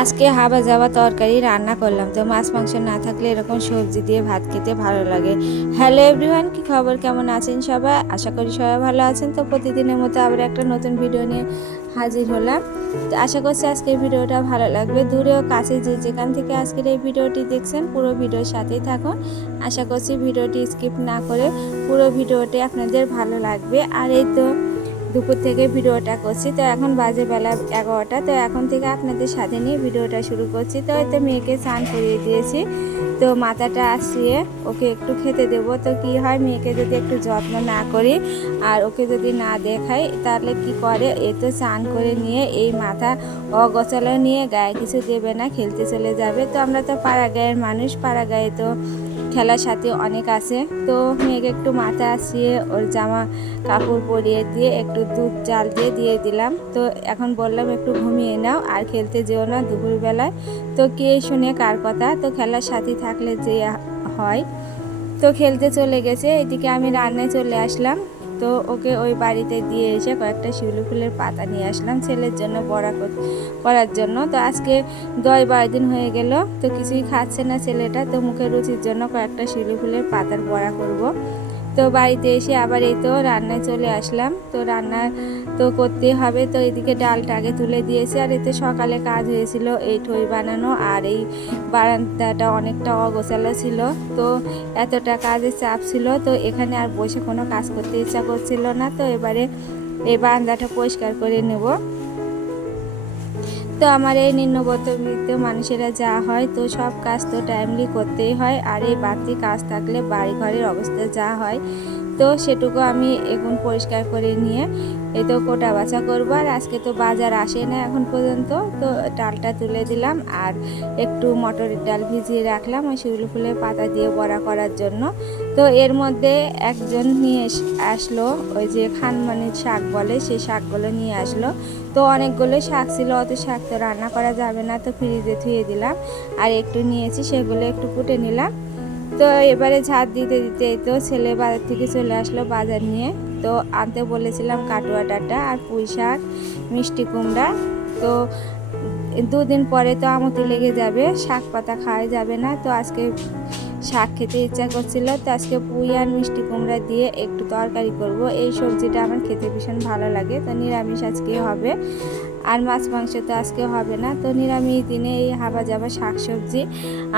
আজকে হাবা যাওয়া তরকারি রান্না করলাম, তো মাছ মাংস না থাকলে এরকম সবজি দিয়ে ভাত খেতে ভালো লাগে। হ্যালো এভরিওয়ান কি খবর? কেমন আছেন সবাই? আশা করি সবাই ভালো আছেন। তো প্রতিদিনের মতো আবার একটা নতুন ভিডিও নিয়ে হাজির হলাম। তো আশা করছি আজকের ভিডিওটা ভালো লাগবে। দূরে ও কাছে যে যেখান থেকে আজকের এই ভিডিওটি দেখছেন, পুরো ভিডিওর সাথেই থাকুন। আশা করছি ভিডিওটি স্কিপ না করে পুরো ভিডিওটি আপনাদের ভালো লাগবে। আর এই তো দুপুর থেকে ভিডিওটা করছি। তো এখন বাজে বেলা এগারোটা। তো এখন থেকে আপনাদের সাথে নিয়ে ভিডিওটা শুরু করছি। তো হয়তো মেয়েকে স্নান করিয়ে দিয়েছি। তো মাথাটা আসিয়ে ওকে একটু খেতে দেবো। তো কি হয়, মেয়েকে যদি একটু যত্ন না করি আর ওকে যদি না দেখাই, তাহলে কি করে? এ তো স্নান করে নিয়ে এই মাথা অগোছালো নিয়ে গায়ে কিছু দেবে না, খেলতে চলে যাবে। তো আমরা তো পাড়া গায়ের মানুষ পাড়া গায়ে তো খেলার সাথে অনেক আছে। তো মেয়েকে একটু মাথা আসিয়ে ওর জামা কাপড় পরিয়ে দিয়ে একটু দুধ, চাল দিয়ে দিয়ে দিলাম। তো এখন বললাম, একটু ঘুমিয়ে নাও আর খেলতে যেও না দুপুরবেলায়। তো কে শুনে কার কথা? তো খেলার সাথে থাকলে যে হয়। তো খেলতে চলে গেছে। এদিকে আমি রান্নায় চলে আসলাম। তো ওকে ওই বাড়িতে দিয়ে এসে কয়েকটা শিউলি ফুলের পাতা নিয়ে আসলাম ছেলের জন্য, বড়া কর- করার জন্য। তো আজকে দশ বারো দিন হয়ে গেল, তো কিছুই খাচ্ছে না ছেলেটা, তো মুখের রুচির জন্য কয়েকটা শিউলি ফুলের পাতার বড়া করব। তো বাড়িতে এসে আবার এই তো রান্নায় চলে আসলাম। তো রান্না তো করতেই হবে। তো এদিকে ডালটা আগে তুলে দিয়েছি। আর এতে সকালে কাজ হয়েছিল এই ঠই বানানো আর এই বারান্দাটা অনেকটা অগোছালো ছিল। তো এতটা কাজের চাপ ছিল। তো এখানে আর বসে কোনো কাজ করতে ইচ্ছা করছিল না। তো এবারে এই বারান্দাটা পরিষ্কার করে নেব। তো আমার এই নিম্নবর্তবিত মানুষেরা যা হয়, তো সব কাজ তো টাইমলি করতেই হয়। আর এই বাড়তি কাজ থাকলে বাড়ি ঘরের অবস্থা যা হয় তো সেটুকু আমি এখন পরিষ্কার করে নিয়ে এই তো কোটা বাছা করব। আর আজকে তো বাজার আসে না এখন পর্যন্ত। তো ডালটা তুলে দিলাম আর একটু মটরের ডাল ভিজিয়ে রাখলাম ওই শিউলি ফুলের পাতা দিয়ে বড়া করার জন্য। তো এর মধ্যে একজন নিয়ে আসলো, ওই যে খানমানির শাক বলে, সেই শাকগুলো নিয়ে আসলো। তো অনেকগুলো শাক ছিল, অত শাক তো রান্না করা যাবে না, তো ফ্রিজে ধুয়ে দিলাম। আর একটু নিয়েছি, সেগুলো একটু কুটে নিলাম। তো এবারে ঝাড় দিতে দিতে তো ছেলে বাজার থেকে চলে আসলো বাজার নিয়ে। তো আনতে বলেছিলাম কাটুয়া ডাটা আর পুঁই শাক, মিষ্টি কুমড়া। তো দুদিন পরে তো আমতি লেগে যাবে, শাক পাতা খাওয়া যাবে না। তো আজকে শাক খেতে ইচ্ছা করছিল, তো আজকে পুঁই আর মিষ্টি কুমড়া দিয়ে একটু তরকারি করব। এই সবজিটা আমার খেতে ভীষণ ভালো লাগে, তো নিরামিষ আজকে হবে। আর মাছ মাংস তো আজকে হবে না, তো নিরামিষ দিনে এই হাবা শাক সবজি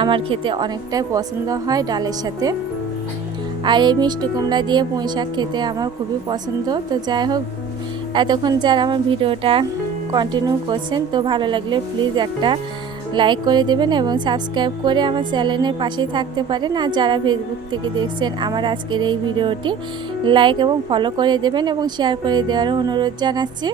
আমার খেতে অনেকটাই পছন্দ হয় ডালের সাথে। আর এই মিষ্টি কুমড়া দিয়ে পুঁই শাক খেতে আমার খুবই পছন্দ, তো যাই হোক, এতক্ষণ যারা আমার ভিডিওটা কন্টিনিউ করছেন, তো ভালো লাগলে প্লিজ একটা লাইক করে দেবেন এবং সাবস্ক্রাইব করে আমার চ্যানেলের পাশেই থাকতে পারেন। আর যারা ফেসবুক থেকে দেখছেন আমার আজকের এই ভিডিওটি লাইক এবং ফলো করে দেবেন এবং শেয়ার করে দেওয়ারও অনুরোধ জানাচ্ছি।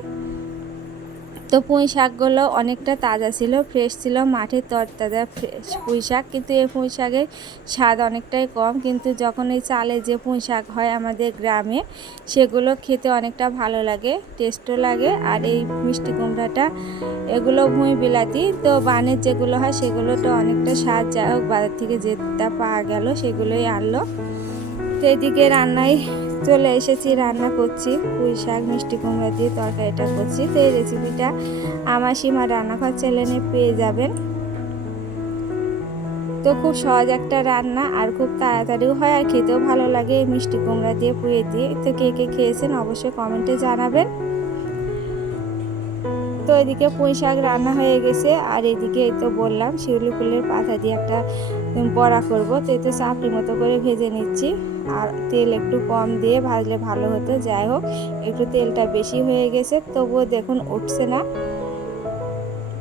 তো পুঁই শাকগুলো অনেকটা তাজা ছিল ফ্রেশ ছিল মাঠের তরতাজা ফ্রেশ পুঁই শাক। কিন্তু এই পুঁই শাকের স্বাদ অনেকটাই কম। কিন্তু যখন এই চালে যে পুঁই শাক হয় আমাদের গ্রামে, সেগুলো খেতে অনেকটা ভালো লাগে টেস্টও লাগে। আর এই মিষ্টি কুমড়াটা, এগুলো ভুঁই বিলাতি। তো বানের যেগুলো হয় সেগুলো তো অনেকটা স্বাদ যাই হোক। বাজার থেকে যেটা পাওয়া গেল সেগুলোই আনলো। তো এদিকে রান্নায় চলে এসেছি, রান্না করছি। পুঁই শাক, মিষ্টি কুমড়া দিয়ে তরকারিটা করছি। তো এই রেসিপিটা আমার সীমা রান্নাঘর চ্যানেলে পেয়ে যাবেন। তো খুব সহজ একটা রান্না আর খুব তাড়াতাড়িও হয় আর খেতেও ভালো লাগে এই মিষ্টি কুমড়া দিয়ে পুড়ে দিয়ে। তো কে কে খেয়েছেন অবশ্যই কমেন্টে জানাবেন। তো এদিকে পুঁই শাক রান্না হয়ে গেছে আর এদিকে এই তো বললাম, শিউলি ফুলের পাতা দিয়ে একটা বড়া করব, তো এতে চাপড়ি মতো করে ভেজে নিচ্ছি। আর তেল একটু কম দিয়ে ভাজলে ভালো হতো, যাই হোক, একটু তেলটা বেশি হয়ে গেছে, তবুও দেখুন উঠছে না।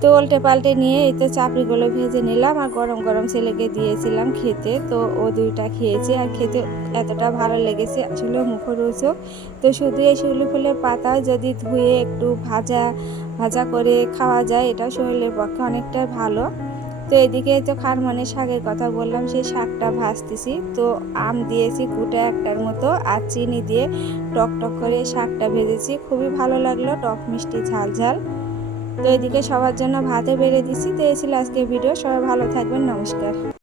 তো উল্টে পাল্টে নিয়ে এই তো চাপড়িগুলো ভেজে নিলাম, আর গরম গরম ছেলেকে দিয়েছিলাম খেতে, তো ও দুইটা খেয়েছে, আর খেতে এতটা ভালো লেগেছে, আসলে মুখরোচক। তো শুধু এই শিউলি ফুলের পাতা যদি ধুয়ে একটু ভাজা ভাজা করে খাওয়া যায়, এটা শরীরের পক্ষে অনেকটা ভালো। তো এদিকে তো খার মানে শাকের কথা বললাম, সেই শাকটা ভাজতেছি। তো আম দিয়েছি কুটা একটার মতো আর চিনি দিয়ে টক টক করে শাকটা ভেজেছি। খুবই ভালো লাগল, টক মিষ্টি ঝাল ঝাল। তো এদিকে সবার জন্য ভাতে বেড়ে দিছি। তো এই ছিল আজকে ভিডিও। সবাই ভালো থাকবেন, নমস্কার।